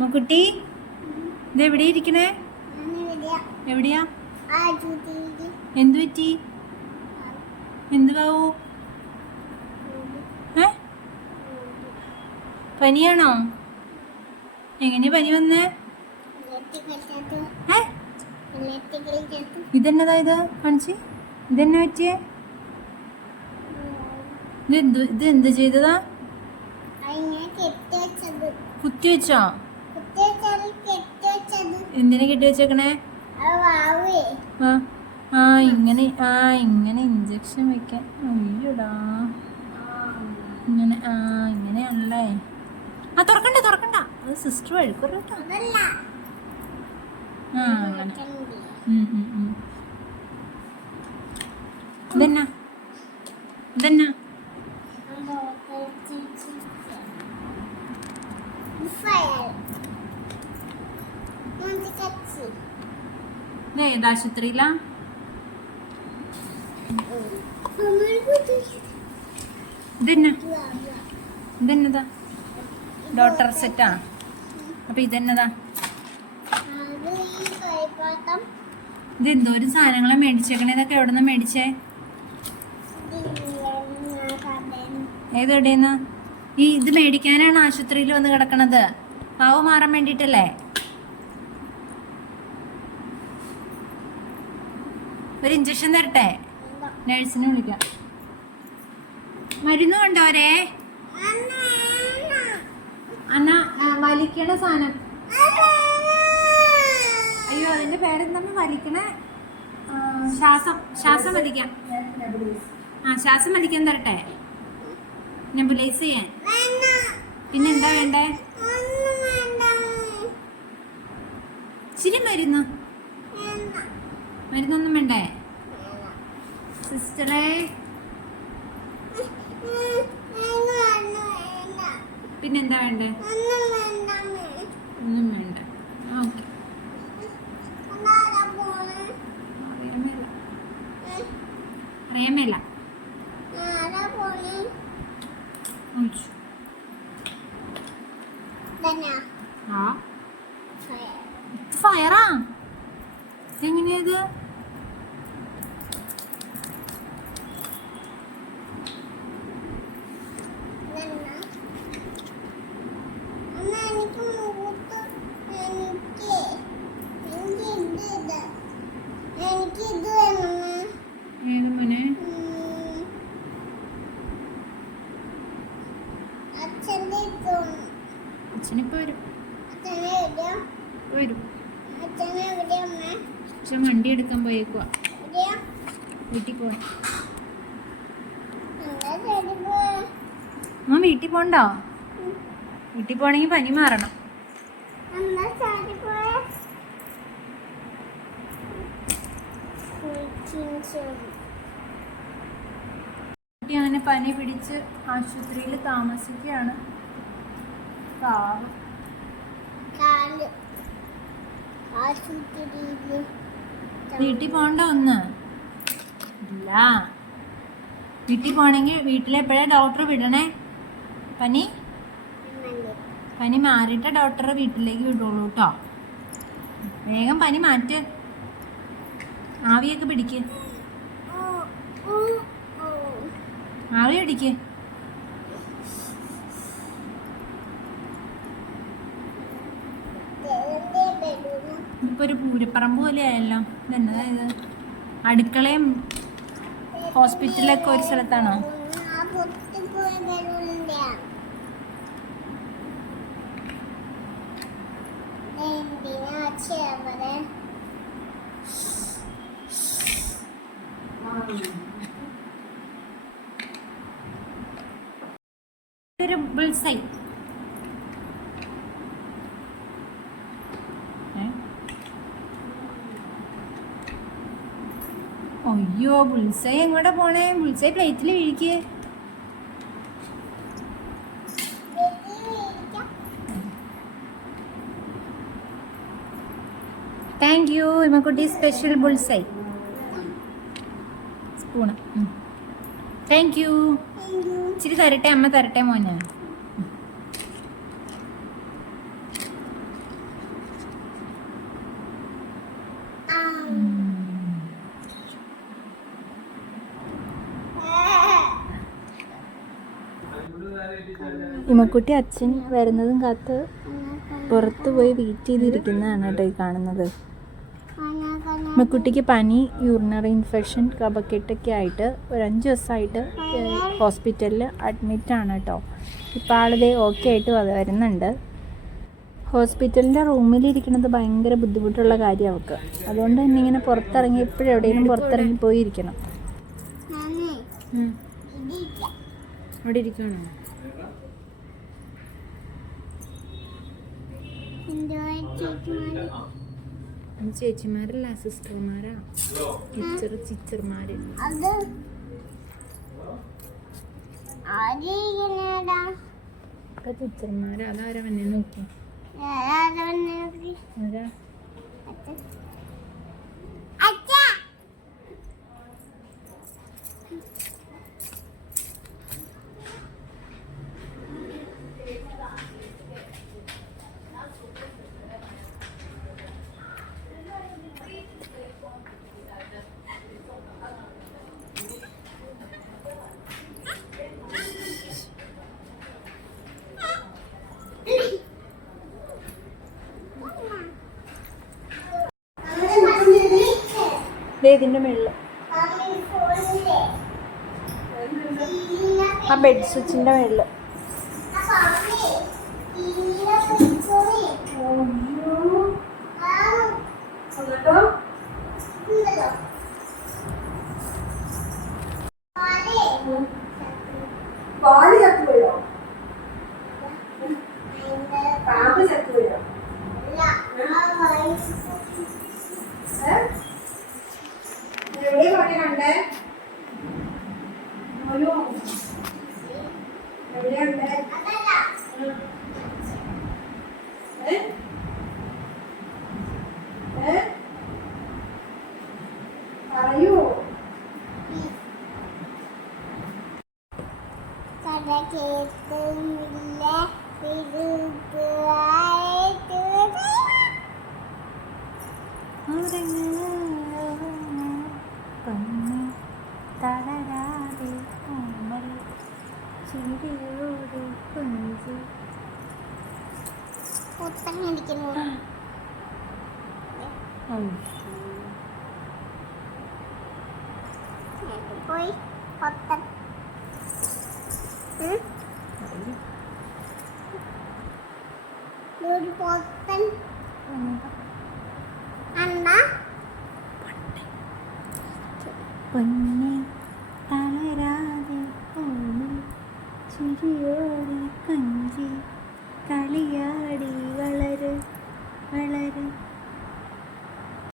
മുക്കുട്ടി ഇത് എവിടെ ഇരിക്കണേ? എവിടെയാ? എന്തു പറ്റി? എന്ത് കാവൂ? ഏ? പനിയാണോ? എങ്ങനെയാ പനി വന്നേ? ഏ? ഇതെന്നതാ ഇത്? കാണിച്ച്. ഇതെന്നെ പറ്റിയേ? ഇത് ഇത് എന്ത് ചെയ്തതാ? കുത്തി വെച്ചോ എന്തിനാ കെട്ടി വെച്ചേക്കണേ ആ ഇങ്ങനെ ആ ഇങ്ങനെ ഇഞ്ചക്ഷൻ വെക്കാൻ. അയ്യോടാ. ഇങ്ങനെ ആ ഇങ്ങനെയാണല്ലേ? ആ തുറക്കണ്ട തുറക്കണ്ട. അത് സിസ്റ്റർ വഴുക്കുറ കേട്ടോ ആ അങ്ങനെ. ഇതെന്നാ? ഇതെന്നാ ഇത് ഏത് ആശുപത്രിയിലാ ഇതെന്നാ ഇതെന്നതാ ഡോട്ടർ സെറ്റാ അപ്പൊ ഇതെന്നതാ ഇത് എന്തോരം സാധനങ്ങളെ മേടിച്ചേക്കണേ? ഇതൊക്കെ എവിടെ നിന്ന് മേടിച്ചേ ഏതെവിടെയെന്ന് ഈ ഇത് മേടിക്കാനാണ് ആശുപത്രിയിൽ വന്ന് കിടക്കണത്. പാവ മാറാൻ വേണ്ടിയിട്ടല്ലേ ഒരു ഇഞ്ചക്ഷൻ തരട്ടെ? നഴ്സിനെ വിളിക്കാം. മരുന്ന് കൊണ്ടോരേ അന്ന വലിക്കണ സാധനം. അയ്യോ അതിന്റെ പേരെന്താ വലിക്കണ ശ്വാസം ശ്വാസം വലിക്കാം. ആ ശ്വാസം വലിക്കാൻ തരട്ടെ. നെബുലൈസ് ചെയ്യാൻ. പിന്നെന്താ വേണ്ടേ? ഇച്ചിരി മരുന്ന്. മരുന്നൊന്നും വേണ്ടേ? സിസ്റ്ററെ. പിന്നെന്താ വേണ്ടേ? ഒന്നും വേണ്ട. ഓക്കെ. അറിയാൻ മേല. അറിയാൻ മേല ഒഴിച്ചു. ആ ഫയറാ ഇതെങ്ങനെയത് എനിക്കിത് വേണം ഏത് മോനെ അച്ഛന്റെ തോന്നും അച്ഛനിപ്പോ വരും അച്ഛനെ എവിടെയാ ഇപ്പൊ വരും അച്ഛനെ എവിടെയാ അമ്മ അച്ഛൻ വണ്ടി എടുക്കാൻ എവിടെയാ വീട്ടിൽ പോവാ ആ വീട്ടിൽ പോണ്ടോ? വീട്ടിൽ പോണെങ്കിൽ പനി മാറണം. കുട്ടി അങ്ങനെ പനി പിടിച്ച് ആശുപത്രിയിൽ താമസിക്കുകയാണ്. പാവം. ആശുപത്രിയിൽ വീട്ടിൽ പോണ്ട ഒന്ന് ഇല്ല. വീട്ടിൽ പോണെങ്കിൽ വീട്ടിലെപ്പോഴേ ഡോക്ടർ വിടണേ? പനി? പനി മാറിയിട്ട് ഡോക്ടറെ വീട്ടിലേക്ക് വിടുള്ളൂ കേട്ടോ വേഗം പനി മാറ്റ്. ആവിയൊക്കെ പിടിക്ക്. ആവി പിടിക്ക്. ഇപ്പൊ പോലെയായല്ലോ. ഇതെന്നതാ ഇത്? അടുക്കളയും ഹോസ്പിറ്റലൊക്കെ ഒരു സ്ഥലത്താണോ? ഒരു ബുൾസൈ ഏ? അയ്യോ പുൽസൈ എങ്ങോട്ടാ പോണേ? പുൽസൈ പ്ലേറ്റിൽ വീഴിക്ക് thank you ഇമ്മക്കുട്ടി special bullseye spoon thank you ഇച്ചിരി തരട്ടെ അമ്മ തരട്ടെ മോനെ. ഇമ്മക്കുട്ടി അച്ഛൻ വരുന്നതും കാത്ത് പുറത്ത് പോയി വെയിറ്റ് ചെയ്തിരിക്കുന്നതാണ് കേട്ടോ ഈ കാണുന്നത്. ഇമ്മക്കുട്ടിക്ക് പനി യൂറിനറി ഇൻഫെക്ഷൻ കഫക്കെട്ടൊക്കെ ആയിട്ട് ഒരു അഞ്ച് ദിവസമായിട്ട് ഹോസ്പിറ്റലിൽ അഡ്മിറ്റാണ് കേട്ടോ. ഇപ്പോൾ ആളിതേ ഓക്കെ ആയിട്ട് വരുന്നുണ്ട്. ഹോസ്പിറ്റലിന്റെ റൂമിലിരിക്കുന്നത് ഭയങ്കര ബുദ്ധിമുട്ടുള്ള കാര്യം അവൾക്ക് അതുകൊണ്ട് തന്നെ ഇങ്ങനെ പുറത്തിറങ്ങി എപ്പോഴും എവിടെയെങ്കിലും പുറത്തിറങ്ങി പോയിരിക്കണം. അവിടെ ഇരിക്കണോ എന്തോ ചേച്ചിമാര് ചേച്ചിമാരല്ല സിസ്റ്റർമാരാ. ടീച്ചർ ടീച്ചർമാര്. ടീച്ചർമാരാ അതാരാ വന്നെ നോക്കി. ആരാധന അതാ അച്ഛാ ഇതിന്റെ മേളിൽ. ആ ബെഡ് സ്വിച്ചിന്റെ മേളിൽ. വിരുദ്ധ തളരാതെ കോമൾ ചിരിയോട് കുഞ്ചി പുത്തങ്ങിരിക്കുന്നു പോയി ഉം? അണ്ണ പൊന്നെ തളരാതെ കഞ്ചി കുഞ്ചി കളിയാ